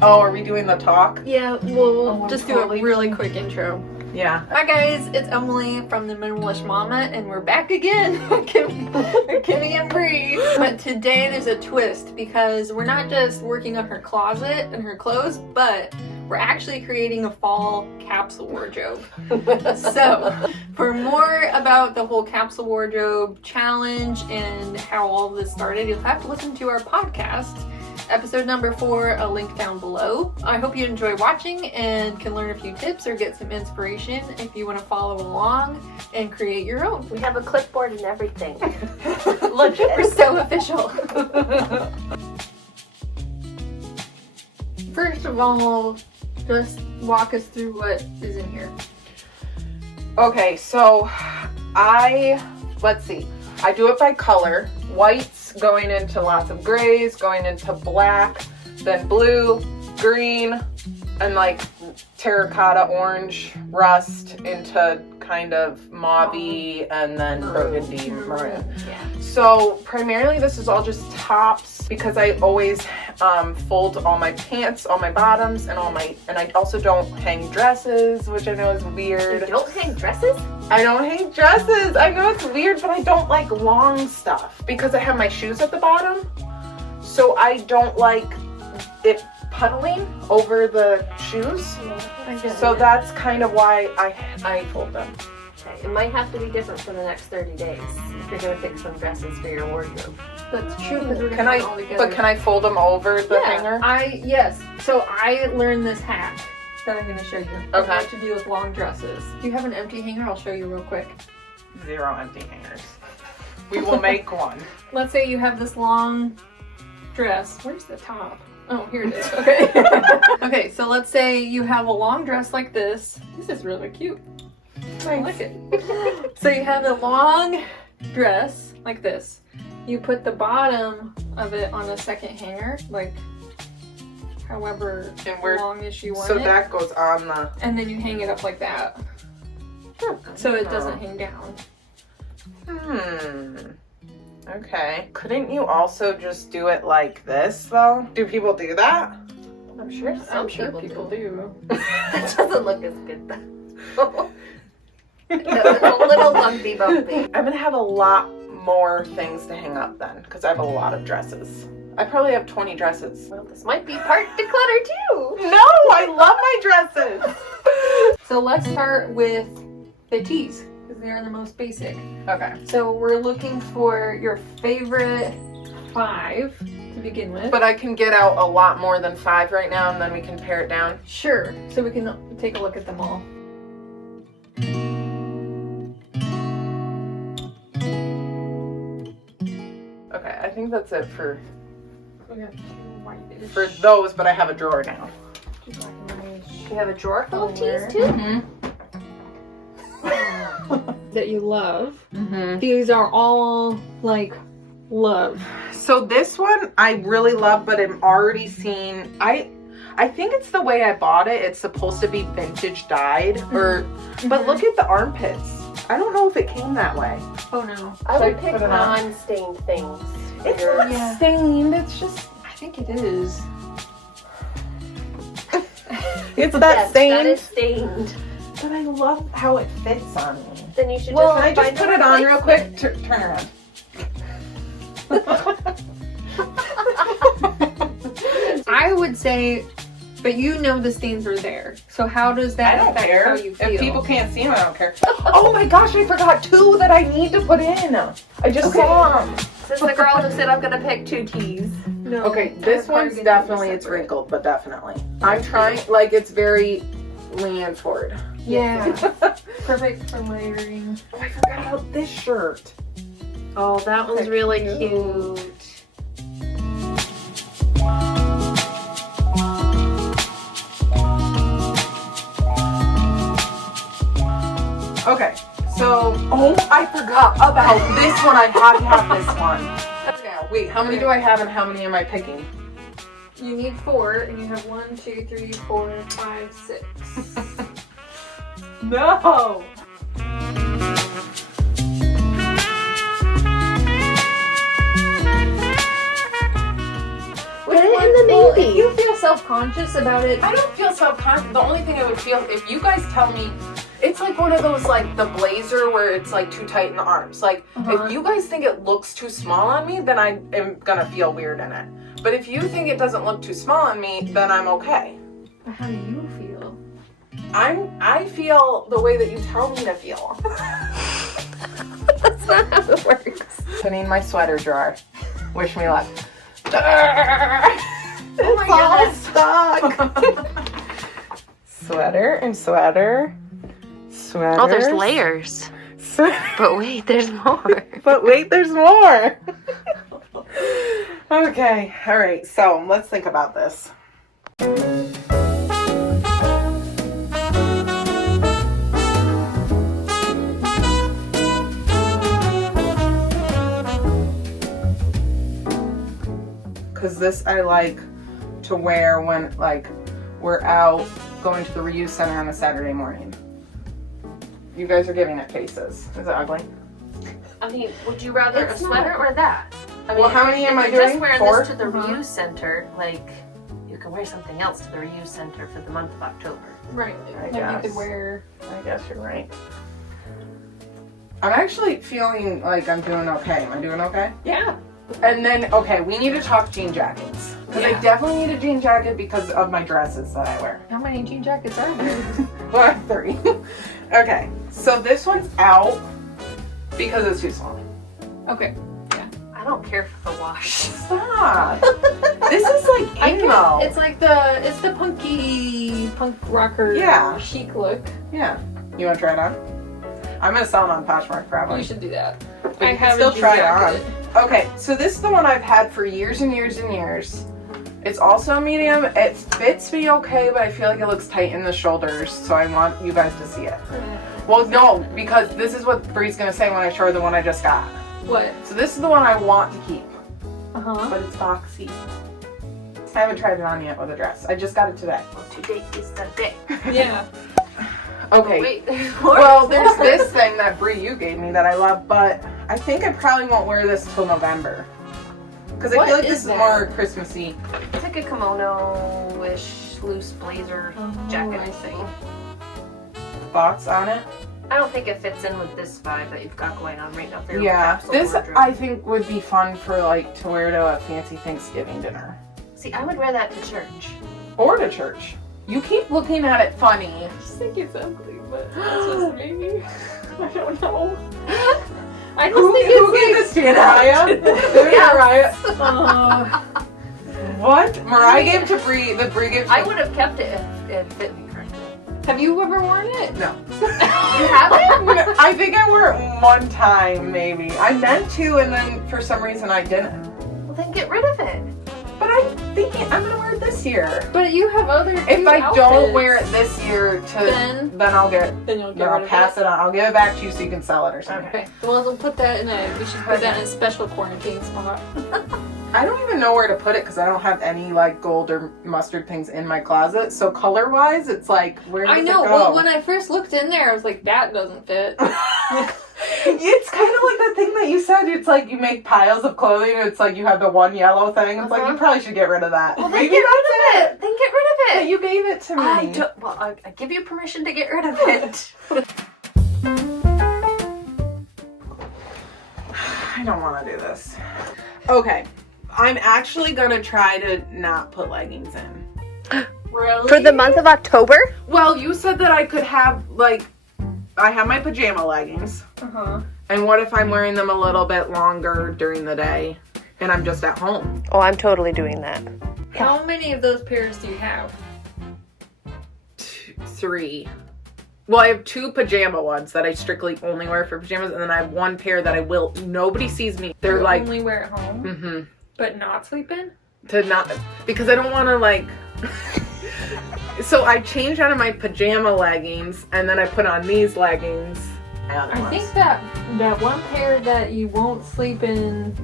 Oh, are we doing the talk? Yeah, we'll Oh, just totally. do a really quick intro. Yeah. Hi guys, it's Emily from the Minimalist Mama, and we're back again, Kimmy and Bre. But today there's a twist because we're not just working on her closet and her clothes, but we're actually creating a fall capsule wardrobe. So, for more about the whole capsule wardrobe challenge and how all this started, you'll have to listen to our podcast. Episode number 4, a link down below. I hope you enjoy watching and can learn a few tips or get some inspiration if you want to follow along and create your own. We have a clipboard and everything. Legit. We're so official. First of all, just walk us through what is in here. Okay, so let's see. I do it by color. Whites going into lots of grays, going into black, then blue, green, and like terracotta orange, rust into kind of mauve-y, and then burgundy maroon. Yeah. So primarily this is all just tops because I always fold all my pants, all my bottoms, and I also don't hang dresses, which I know is weird. You don't hang dresses? I don't hang dresses. I know it's weird, but I don't like long stuff because I have my shoes at the bottom. So I don't like it puddling over the shoes. So that's kind of why I fold them. Okay, it might have to be different for the next 30 days if you're going to pick some dresses for your wardrobe. That's true because we're Can gonna put it all together. But can I fold them over the hanger? Yes. So I learned this hack that I'm going to show you. Okay. What to do with long dresses. Do you have an empty hanger? I'll show you real quick. 0 empty hangers. We will make one. Let's say you have this long dress. Where's the top? Oh, here it is. Okay. Okay, so let's say you have a long dress like this. This is really cute. I like it. So you have a long dress like this. You put the bottom of it on a second hanger, like however longish you want So it. that goes on the... And then you hang it up like that. So it doesn't hang down. Okay. Couldn't you also just do it like this, though? Do people do that? I'm sure some people do. That doesn't look as good though. It's a little lumpy bumpy. I'm gonna have a lot more things to hang up then, because I have a lot of dresses. I probably have 20 dresses. Well, this might be part declutter too. No, I love my dresses! So let's start with the tees, because they're the most basic. Okay. So we're looking for your favorite 5 to begin with. But I can get out a lot more than 5 right now, and then we can pare it down. Sure, so we can take a look at them all. Okay, I think that's it for We got 2 whitish. for those, but I have a drawer now. 2 black and whitish. You have a drawer full of teas Color. too? That you love. Mm-hmm. These are all like love. So this one I really love, but I'm already seeing. I think it's the way I bought it. It's supposed to be vintage dyed, but look at the armpits. I don't know if it came that way. Oh no. I would Should I pick put it on? non-stained things. It's not Yeah. stained. It's just. I think it is. It's that Yes, stained. that is stained. But I love how it fits on me. Then you should Well, just can I just find put a it on real quick? replacement. Turn around. I would say, but you know the stains are there. So how does that I don't affect care. how you feel? If people can't see them, I don't care. Oh my gosh, I forgot 2 that I need to put in. I just saw them. Since the girl just said I'm gonna pick 2 teas. No. Okay, this they're one's probably definitely, gonna be it's separate. wrinkled, but definitely. I'm trying, like, it's very Leanne Ford. Yeah. Perfect for layering. Oh, I forgot about this shirt. Oh, that one's really cute. Okay, so, oh, I forgot about this one. I have to have this one. Now, wait, how many do I have and how many am I picking? You need 4, and you have 1, 2, 3, 4, 5, 6. No! Put it in the Well, maybe. if you feel self-conscious about it. I don't feel self-conscious. The only thing I would feel if you guys tell me, it's like one of those like the blazer where it's like too tight in the arms. Like if you guys think it looks too small on me, then I am gonna feel weird in it. But if you think it doesn't look too small on me, then I'm okay. But how do you feel? I feel the way that you tell me to feel. That's not how it works. Putting in my sweater drawer. Wish me luck. Oh my goodness. Stuck. Sweater and sweater. Sweater. Oh, there's layers. But wait, there's more. But wait, there's more. Okay, all right, so let's think about this. Because this I like to wear when like we're out going to the reuse center on a Saturday morning. You guys are giving it faces. Is it ugly? I mean, would you rather It's a sweater or that? I mean, Well, how many am I if you're doing? just wearing 4? this to the reuse center, like, you can wear something else to the reuse center for the month of October. Right. I Like guess. you could wear. I guess you're right. I'm actually feeling like I'm doing okay. Am I doing okay? Yeah. And then, okay, we need to talk jean jackets. Because I definitely need a jean jacket because of my dresses that I wear. How many jean jackets are there? Well, I have 3. Okay, so this one's out because it's too small. Okay. I don't care for the wash. Stop. This is like emo. It's like the punk rocker chic look. Yeah. You want to try it on? I'm going to sell it on Poshmark probably. You should do that. But you can still try it on. Okay, so this is the one I've had for years and years and years. It's also a medium. It fits me okay, but I feel like it looks tight in the shoulders, so I want you guys to see it. Well, no, because this is what Bree's going to say when I show her the one I just got. What? So this is the one I want to keep, Uh-huh. but it's boxy. I haven't tried it on yet with a dress. I just got it today. Well, today is the day. Yeah. Okay. Oh, wait, there's more. Well, there's this thing that Bree you gave me that I love, but I think I probably won't wear this till November. Because I What feel like is this is that? more Christmassy. It's like a kimono-ish loose blazer jacket thing. Thoughts on it? I don't think it fits in with this vibe that you've got going on right now. For your Yeah. capsule This wardrobe. I think would be fun for like to wear to a fancy Thanksgiving dinner. See, I would wear that to church. Or to church. You keep looking at it funny. I just think it's ugly, but that's just me. I don't know. I just Who think gave it's this to you, Mariah? Mariah. like, What? Mariah gave to Bree. The Bree gave to I would have kept it if it fit me correctly. have you ever worn it? No. You haven't? I think I wore it one time, maybe. I meant to, and then for some reason I didn't. Well, then get rid of it. But I'm thinking I'm gonna wear it this year. But you have other If cute I don't outfits. wear it this year, then I'll get. then you'll get Then I'll rid of pass it. it on. I'll give it back to you so you can sell it or something. Okay. Well, we'll put that in a. We should put that in a special quarantine spot. I don't even know where to put it because I don't have any like gold or mustard things in my closet. So color wise, it's like where does I know. it go? Well, when I first looked in there, I was like, that doesn't fit. It's kind of like the thing that you said. It's like you make piles of clothing. And it's like you have the one yellow thing. It's like you probably should get rid of that. Well, then Maybe get rid that's of it. Then get rid of But it. you gave it to me. I give you permission to get rid of it. I don't want to do this. Okay, I'm actually gonna try to not put leggings in. Really? For the month of October? Well, you said that I could have like, I have my pajama leggings. Uh-huh. And what if I'm wearing them a little bit longer during the day and I'm just at home? Oh, I'm totally doing that. How many of those pairs do you have? 3. Well, I have 2 pajama ones that I strictly only wear for pajamas, and then I have 1 pair that I will. Nobody sees me. They're You like, only wear at home, mm-hmm. but not sleep in? To not, because I don't want to like. So I changed out of my pajama leggings, and then I put on these leggings. I think that one pair that you won't sleep in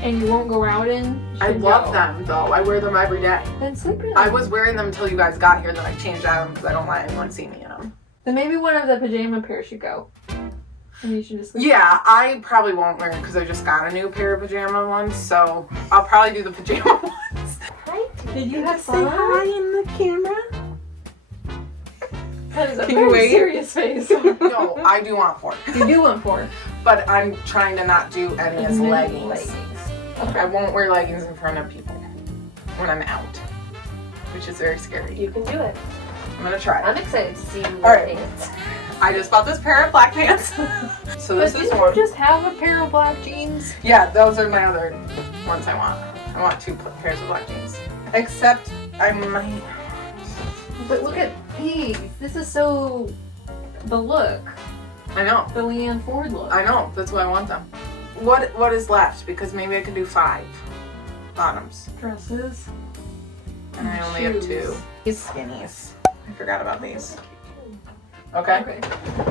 and you won't go out in. I should love go. them though. I wear them every day. Then sleep in them. I was wearing them until you guys got here, then I changed out of them because I don't want anyone to see me in them. Then maybe one of the pajama pairs should go. And you should just sleep. Yeah, I probably won't wear them because I just got a new pair of pajama ones, so I'll probably do the pajama ones. Hi, Did you have Say fun? hi in the camera. That is a Can you very wait? serious face. No, I do want 4. You do want 4. But I'm trying to not do any as leggings. Okay. I won't wear leggings in front of people when I'm out, which is very scary. You can do it. I'm gonna try. I'm excited to see your Alright. pants. I just bought this pair of black pants. So this But is didn't one. you just have a pair of black jeans? Yeah, those are my other ones I want. I want 2 pairs of black jeans. Except I might. But look at these. This is so the look. I know. The Leanne Ford look. I know. That's why I want them. What is left? Because maybe I could do 5 bottoms, Dresses. and I only have Shoes. 2. These skinnies. I forgot about these. Okay. Okay.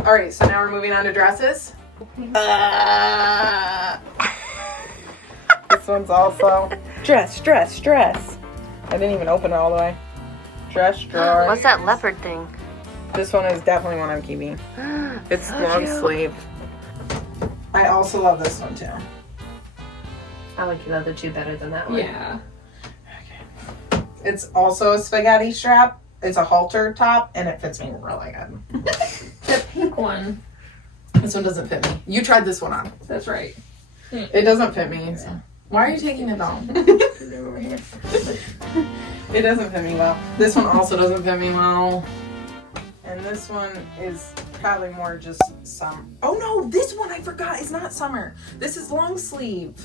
All right. So now we're moving on to dresses. This one's also dress. I didn't even open it all the way. Dress drawer. What's that leopard thing? This one is definitely one I'm keeping. It's So long cute. sleeve. I also love this one too. I like the other 2 better than that one. Yeah. It's also a spaghetti strap. It's a halter top and it fits me really good. The pink one. This one doesn't fit me. You tried this one on. That's right. It doesn't fit me. So. Why are you taking it off? It doesn't fit me well. This one also doesn't fit me well. And this one is probably more just summer. Oh no, this one I forgot is not summer. This is long sleeve.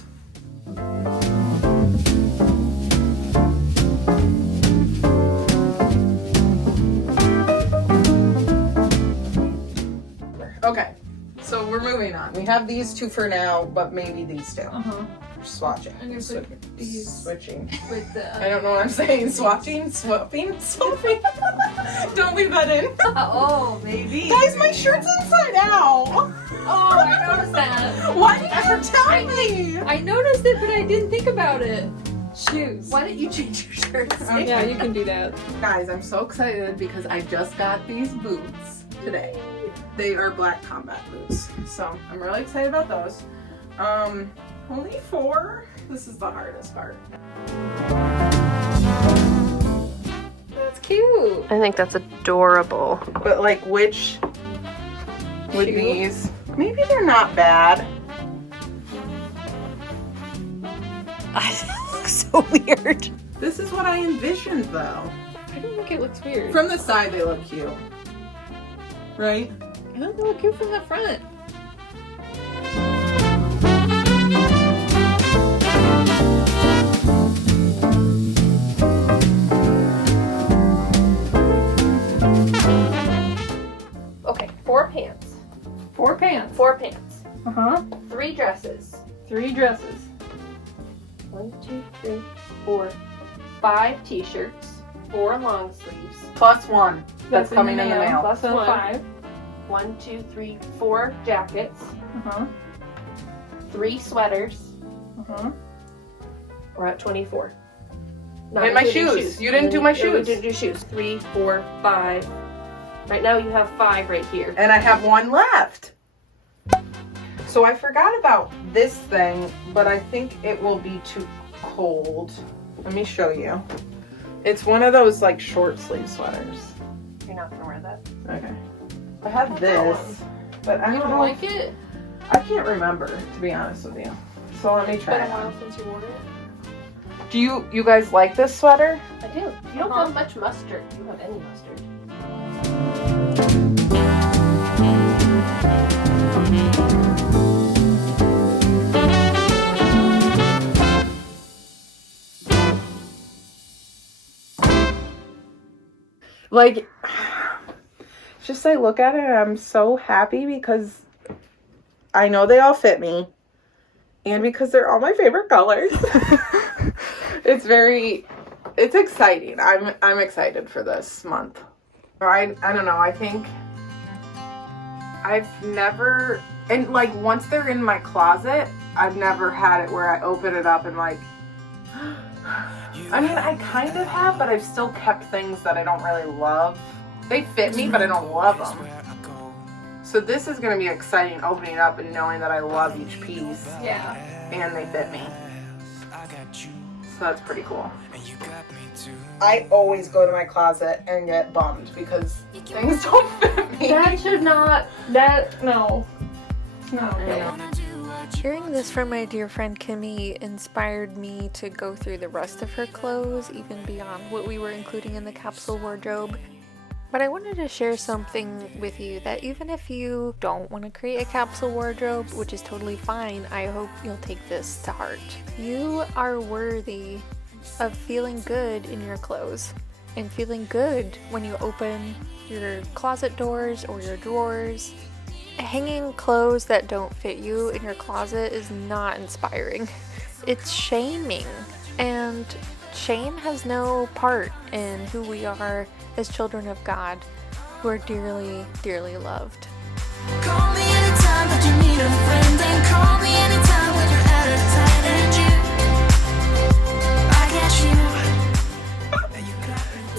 Okay, so we're moving on. We have these 2 for now, but maybe these 2. Uh-huh. Swatching. I'm gonna put these Switching. with the... I don't know what I'm saying. Swatching? Swapping? Swapping? Don't leave that in. Oh, maybe. Guys, my shirt's inside out. Oh, I noticed that. Why didn't you tell me? I noticed it, but I didn't think about it. Shoes. Why don't you change your shirts? Okay. Yeah, you can do that. Guys, I'm so excited because I just got these boots today. They are black combat boots. So I'm really excited about those. Only 4. This is the hardest part. That's cute. I think that's adorable. But like which with Shoe? these? Maybe they're not bad. It looks so weird. This is what I envisioned though. I don't think it looks weird. From the side they look cute. Right? I don't think they look cute from the front. Okay, 4 pants. 4 pants. 4 pants. Uh-huh. 3 dresses. 3 dresses. 1, 2, 3, 4, 5 t-shirts. 4 long sleeves. Plus 1. That's coming in the mail. Plus So 5. 1, 2, 3, 4 jackets. Uh-huh. 3 sweaters. Uh-huh. We're at 24. And my including shoes. You didn't do my We shoes. didn't do shoes. 3, 4, 5. Right now you have 5 right here. And I have 1 left. So I forgot about this thing, but I think it will be too cold. Let me show you. It's one of those like short sleeve sweaters. You're not gonna wear that. Okay. I have this, but I You don't don't know. like it? I can't remember, to be honest with you. So let me It's been try a while it. since you wore it. Do you guys like this sweater? I do. You don't have much mustard. You have any mustard. Like, just I look at it and I'm so happy because I know they all fit me and because they're all my favorite colors. It's exciting. I'm excited for this month. I don't know, I think I've never, and like once they're in my closet, I've never had it where I open it up and like, I mean, I kind of have, but I've still kept things that I don't really love. They fit me, but I don't love them. So this is going to be exciting, opening it up and knowing that I love each piece Yeah. and they fit me. that's pretty cool. I always go to my closet and get bummed because things don't fit me. That should not, no. It's not okay. Hearing this from my dear friend Kimmy inspired me to go through the rest of her clothes, even beyond what we were including in the capsule wardrobe. But I wanted to share something with you that even if you don't want to create a capsule wardrobe, which is totally fine, I hope you'll take this to heart. You are worthy of feeling good in your clothes and feeling good when you open your closet doors or your drawers. Hanging clothes that don't fit you in your closet is not inspiring. It's shaming, and shame has no part in who we are as children of God, who are dearly, dearly loved. Call me anytime that you need a friend, and call me anytime when you're at a tight end. I got you.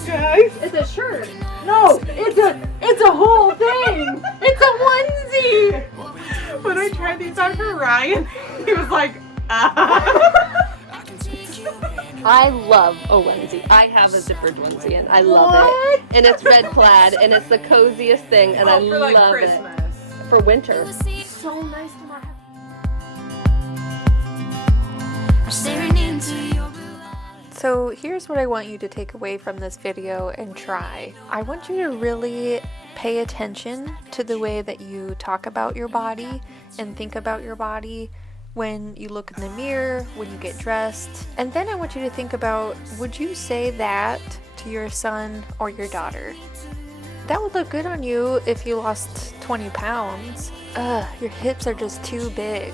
Guys, It's a shirt. no, it's a whole thing. It's a onesie. When I tried these on for Ryan, he was like, I love a onesie. I have a zippered onesie and I love it. And it's red plaid and it's the coziest thing and I for like love Christmas. it. For winter. So nice to not have. I'm staring into your blue eyes. So here's what I want you to take away from this video and try. I want you to really pay attention to the way that you talk about your body and think about your body when you look in the mirror, when you get dressed. And then I want you to think about, would you say that to your son or your daughter? That would look good on you if you lost 20 pounds. Your hips are just too big.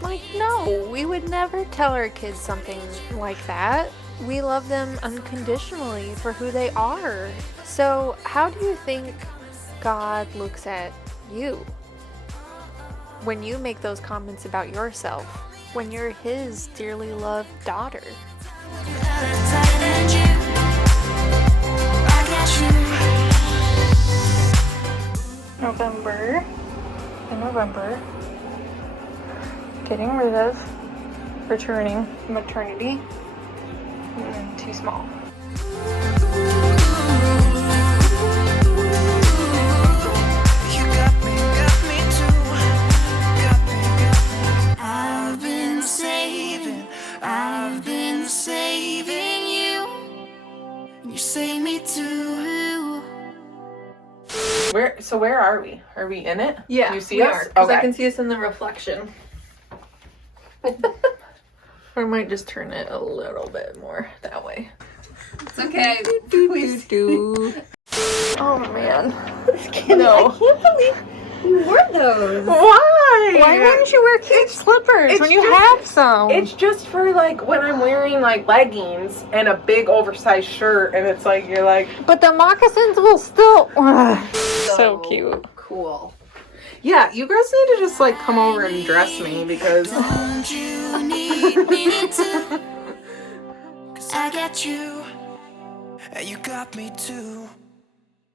Like, no, we would never tell our kids something like that. We love them unconditionally for who they are. So how do you think God looks at you when you make those comments about yourself, when you're his dearly loved daughter? When you're at a tight end, I got you. November. In November. Getting rid of, returning maternity. Too small. You got me too. Got me. I've been saving you. You save me too. Where are we? Are we in it? Yeah, Do you see we us? are, 'cause I Okay. can see us in the reflection. Or I might just turn it a little bit more that way. It's okay. Oh man. No. I can't believe you wore those. Why? Why wouldn't you wear cute slippers when you have some? It's just for like when I'm wearing like leggings and a big oversized shirt, and it's like you're like, But the moccasins will still. So cute. Cool. yeah, you guys need to just like come over and dress me because Don't you need me to? 'Cause I got you. And you got me too.